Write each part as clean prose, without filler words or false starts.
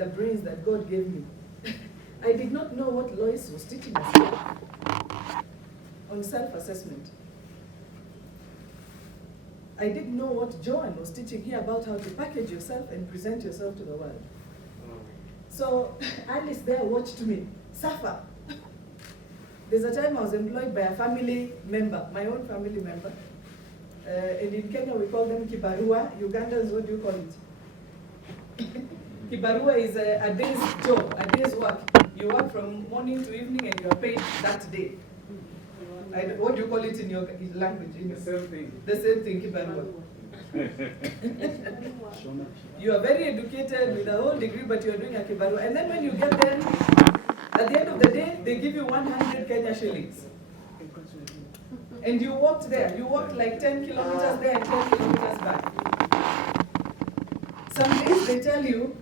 the brains that God gave me, I did not know what Lois was teaching us on self-assessment. I didn't know what Joan was teaching here about how to package yourself and present yourself to the world. So Alice there watched me suffer. There's a time I was employed by a family member, my own family member. And in Kenya we call them kibarua. Ugandans, what do you call it? Kibarua is a day's job, a day's work. You work from morning to evening and you are paid that day. What do you call it in your language? The same thing. The same thing, kibarua. You are very educated with a whole degree, but you are doing a kibarua. And then when you get there, at the end of the day, they give you 100 Kenya shillings. And you walked there. You walked like 10 kilometers there and 10 kilometers back. Some days they tell you,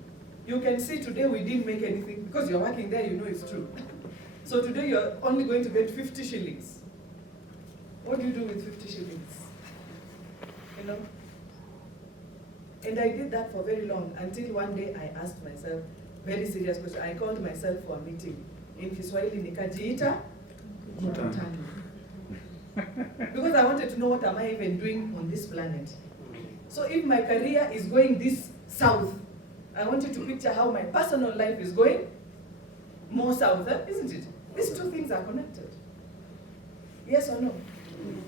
you can see today we didn't make anything. Because you're working there, you know it's true. So today you're only going to get 50 shillings. What do you do with 50 shillings? You know? And I did that for very long until one day I asked myself very serious question. I called myself for a meeting. In Kiswahili nikajiita mkutano. Because I wanted to know what am I even doing on this planet. So if my career is going this south, I want you to picture how my personal life is going more south, isn't it? These two things are connected. Yes or no?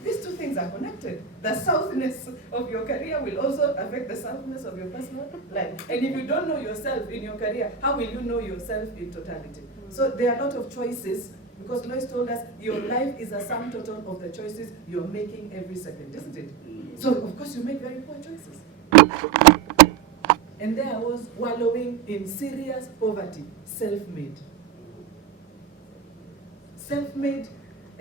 These two things are connected. The southness of your career will also affect the southness of your personal life. And if you don't know yourself in your career, how will you know yourself in totality? So there are a lot of choices, because Lois told us your life is a sum total of the choices you're making every second, isn't it? So of course you make very poor choices. And there I was wallowing in serious poverty, self-made. Self-made.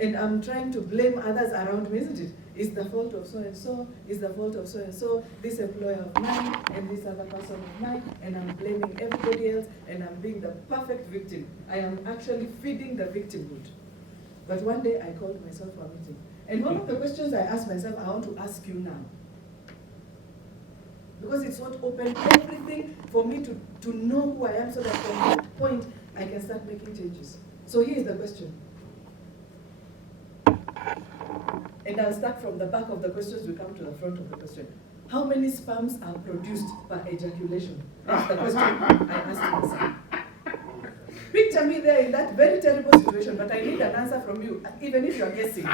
And I'm trying to blame others around me, isn't it? It's the fault of so-and-so, it's the fault of so-and-so, this employer of mine, and this other person of mine, and I'm blaming everybody else, and I'm being the perfect victim. I am actually feeding the victimhood. But one day I called myself for a meeting. And one of the questions I asked myself, I want to ask you now. Because it's what opened everything for me to know who I am, so that from that point, I can start making changes. So here is the question. And I'll start from the back of the questions, we come to the front of the question. How many sperms are produced per ejaculation? That's the question I asked myself. Picture me there in that very terrible situation, but I need an answer from you, even if you're guessing.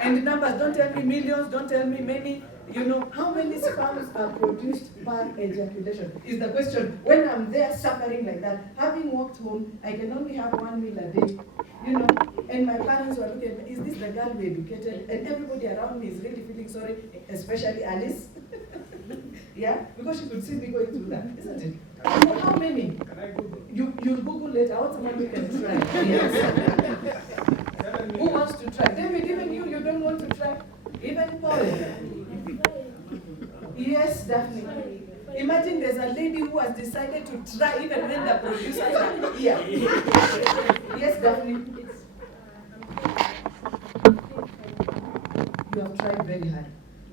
And the numbers, don't tell me millions, don't tell me many. You know, how many sperms are produced per ejaculation is the question. When I'm there suffering like that, having walked home, I can only have 1 meal a day, you know, and my parents were looking at me, is this the girl we educated? And everybody around me is really feeling sorry, especially Alice. Yeah, because she could see me going through that, isn't it? So how many? Can I Google? You'll Google later. I want someone who can try. Yes. Who wants to try? David, even you don't want to try? Even Paul? Yes, Daphne. Imagine there's a lady who has decided to try even when the producers are here. Yes, Daphne. You have tried very hard.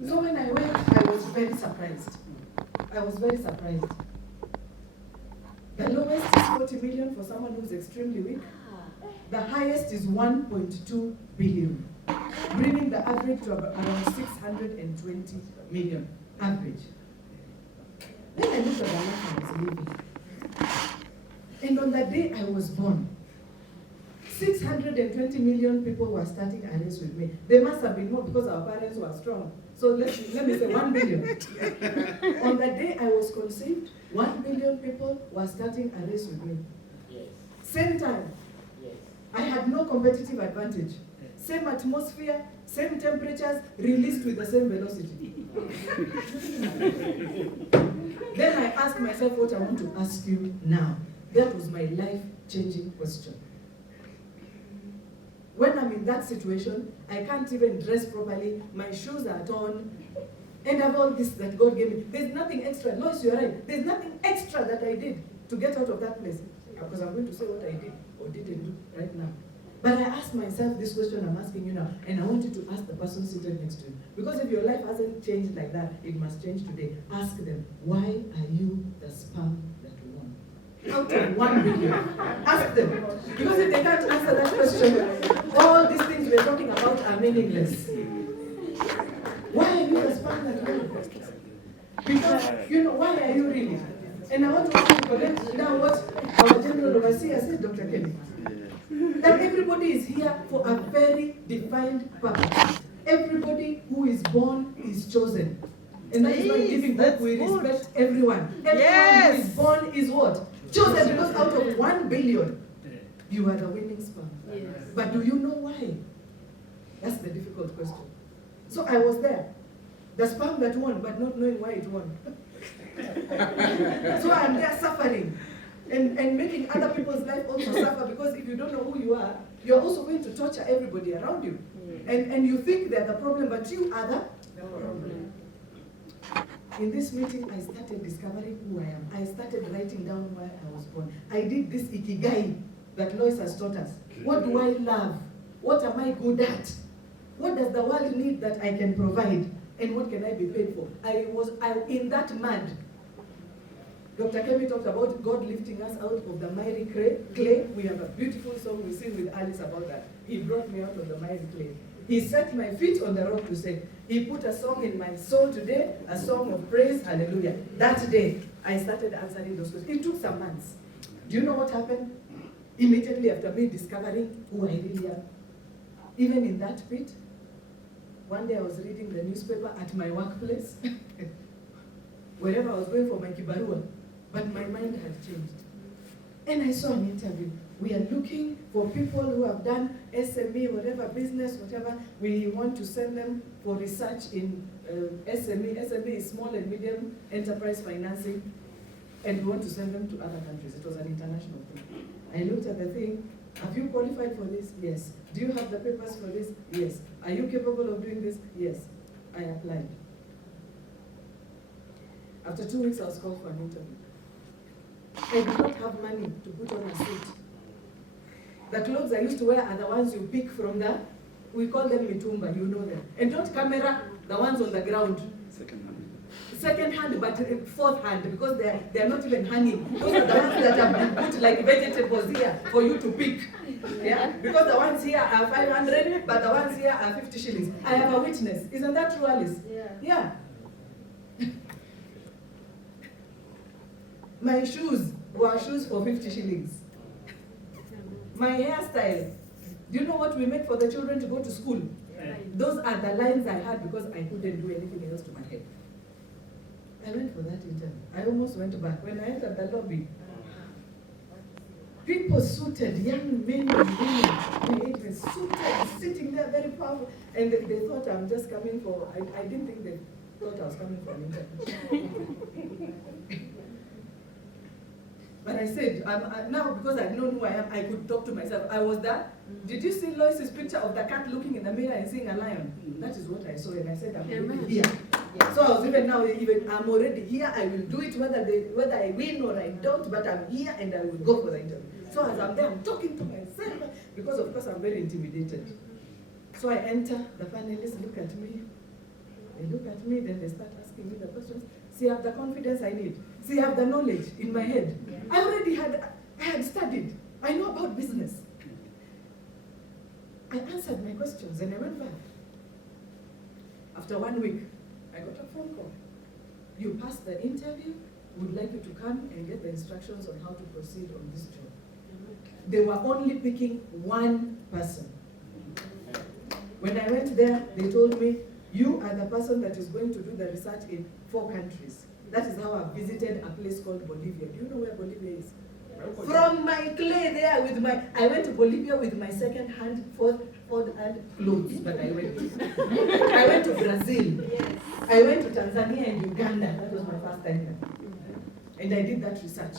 So when I went, I was very surprised. I was very surprised. The lowest is 40 million for someone who's extremely weak. The highest is 1.2 billion, bringing the average to around 620 million average. Then I looked at the life I was living. And on the day I was born, 620 million people were starting a race with me. They must have been more because our parents were strong. So let me say 1 billion. On the day I was conceived, 1 billion people were starting a race with me. Yes. Same time. Yes. I had no competitive advantage. Same atmosphere, same temperatures, released with the same velocity. Then I asked myself what I want to ask you now. That was my life-changing question. When I'm in that situation, I can't even dress properly, my shoes are torn, and I have all this that God gave me. There's nothing extra. Lois, you're right. There's nothing extra that I did to get out of that place. Because I'm going to say what I did or didn't do right now. But I asked myself this question I'm asking you now, and I want you to ask the person seated next to you. Because if your life hasn't changed like that, it must change today. Ask them, why are you the sperm that you want? out of 1 billion? Ask them. Because if they can't answer that question, all these things we're talking about are meaningless. Why are you the sperm that won? Because, why are you really? And I want to collect now what our general overseer said, Dr. Kelly. That everybody is here for a very defined purpose. Everybody who is born is chosen. And that is why giving hope, we respect everyone. Everyone who is born is what? Chosen, because out of 1 billion, you are the winning sperm. Yes. But do you know why? That's the difficult question. So I was there. The sperm that won, but not knowing why it won. So I'm there suffering. And making other people's life also suffer, because if you don't know who you are, you're also going to torture everybody around you. And you think they're the problem, but you are the problem. In this meeting, I started discovering who I am. I started writing down why I was born. I did this ikigai that Lois has taught us. What do I love? What am I good at? What does the world need that I can provide? And what can I be paid for? I in that mud. Dr. Kemi talked about God lifting us out of the miry clay. We have a beautiful song we sing with Alice about that. He brought me out of the miry clay. He set my feet on the rock to say, he put a song in my soul today, a song of praise, hallelujah. That day, I started answering those questions. It took some months. Do you know what happened? Immediately after me discovering who I really am. Even in that pit, one day I was reading the newspaper at my workplace, wherever I was going for my kibarua, but my mind had changed. And I saw an interview. We are looking for people who have done SME, whatever business, whatever. We want to send them for research in SME. SME is small and medium enterprise financing. And we want to send them to other countries. It was an international thing. I looked at the thing. Have you qualified for this? Yes. Do you have the papers for this? Yes. Are you capable of doing this? Yes. I applied. After 2 weeks, I was called for an interview. I did not have money to put on a suit. The clothes I used to wear are the ones you pick from we call them mitumba, you know them. And don't camera the ones on the ground. Second hand, but fourth hand, because they're not even hanging. Those are the ones that have been put like vegetables here for you to pick. Yeah? Because the ones here are 500, but the ones here are 50 shillings. I have a witness. Isn't that true, Alice? Yeah. My shoes were shoes for 50 shillings. My hairstyle. Do you know what we make for the children to go to school? Those are the lines I had because I couldn't do anything else to my head. I went for that interview. I almost went back. When I entered the lobby, people suited, young men and women, suited, sitting there very powerful. And they thought I'm just coming for, I didn't think they thought I was coming for an interview. But I said, now because I'd known who I am, I could talk to myself. I was there. Did you see Lois's picture of the cat looking in the mirror and seeing a lion? That is what I saw, and I said, I'm already here. So I was I'm already here. I will do it whether I win or I don't, but I'm here and I will go for the interview. So as I'm there, I'm talking to myself, because of course I'm very intimidated. So I enter, the panelists look at me. They look at me, then they start asking me the questions. See, I have the confidence I need. See, I have the knowledge in my head. I had studied. I know about business. I answered my questions and I went back. After 1 week, I got a phone call. You passed the interview, would like you to come and get the instructions on how to proceed on this job. They were only picking one person. When I went there, they told me, you are the person that is going to do the research in 4 countries. That is how I visited a place called Bolivia. Do you know where Bolivia is? From my clay there I went to Bolivia with my second hand, fourth hand clothes, but I went. I went to Brazil. Yes. I went to Tanzania and Uganda. That was my first time there. And I did that research.